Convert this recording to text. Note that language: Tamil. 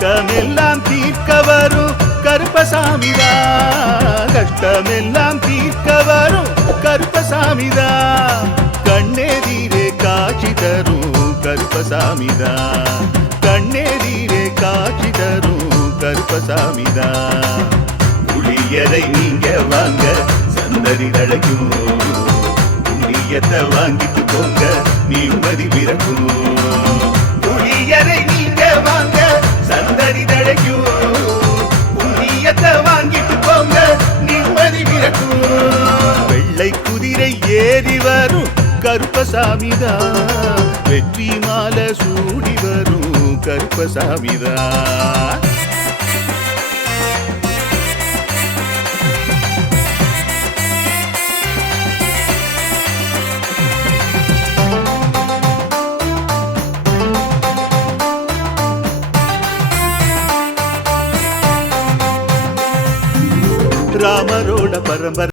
கஷ்டமெல்லாம் தீர்க்க வரும் கருப்பசாமிதான், கஷ்டமெல்லாம் தீர்க்க வரும் கருப்பசாமிதான், கண்ணெதிரே காட்சி தரும் கருப்பசாமிதான், கண்ணெதிரே காட்சி தரும் கருப்பசாமிதான். புளியரை நீங்க வாங்க சந்ததி தழைக்கும், புளியத்தை வாங்கிட்டு போங்க நிம்மதி பிறக்கும். புளியரை நீங்க வாங்க சந்ததி தழைக்கும், புளியத்தை வாங்கிட்டு போங்க நிம்மதி பிறக்கும். வெள்ளை குதிரை ஏறி வரும் கருப்பசாமிதான், வெற்றி மாலை சூடி வரும் கருப்பசாமிதான். ராமரோட பரம்பரை